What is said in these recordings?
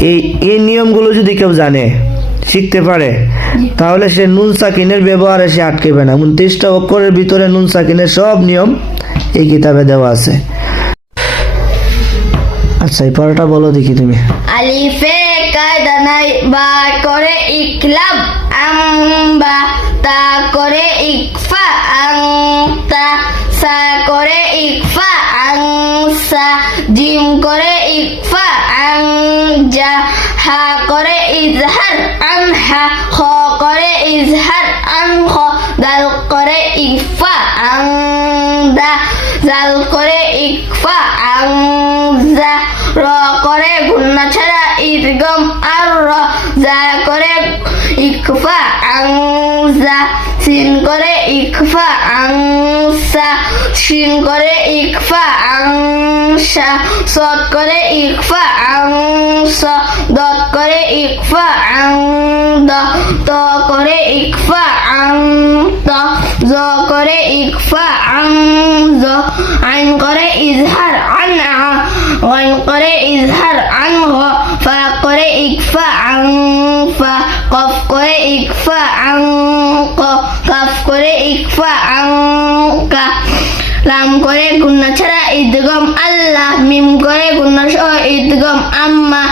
এই নিয়মগুলো যদি কেউ জানে, শিখতে পারে, তাহলে সে নুন সাকিনের ব্যবহারে সে আটকেবে না। 29টা অক্ষরের ভিতরে নুন সাকিনের সব নিয়ম এই কিতাবে দেওয়া আছে। আচ্ছা, এই পড়াটা বলো দেখি তুমি। আলিফে কায়দা নাই, বা করে ইকলাব, আম্বা, তা করে ইকফা, আংতা, সা করে ইকফা, আংসা, জিম করে ইকফা, আংজা, হা করে ইজহার, আনহা, খ করে ইজহার, আনখ, দাল করে ইকফা, আংদা, জাল করে ইকফা, আংজা, র করে গুন্না ছাড়া ইদগম আর র, জা করে ইকফা, আংজা, সিন করে ইকফা, আংসা, শিন করে ইকফা, আংসা, সদ করে ইকফা, আংস, দত করে ইকফা, আংদ, ত করে ইকফা, আংত, জ করে ইকফা, আংজ, আইন করে ইজহার, আনআ, ওয়াইন করে ইজহার, আনহ, ফা করে ইকফা, আংফা, কফ করে ইকফা, আংক, কাফ করে ইকফা, আংকা, লাম করে গুন্না ছাড়া ইদগম আল্লাহ, মিম করে গুন্না সহ ইদগম আম্মা,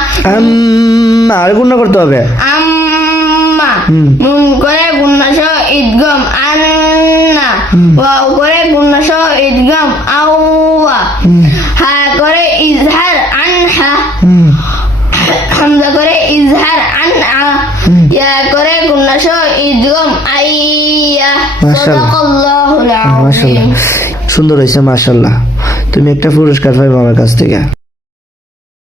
আর গুণা করতে হবে। আম্মা, নুন করে গুন্না সহ ইদগম আন্না, ওয়াও করে গুন্না সহ ইদগম আওয়া, হা করে ইজহার, আনহা, হামজা করে ইজহার, আনআ, ইয়া করে গুন্না সহ ইদগম আইয়া। সাদাকাল্লাহুল আযীম। মাশাআল্লাহ, সুন্দর হয়েছে, মাশাআল্লাহ। তুমি একটা পুরস্কার পাবে আমার কাছ থেকে।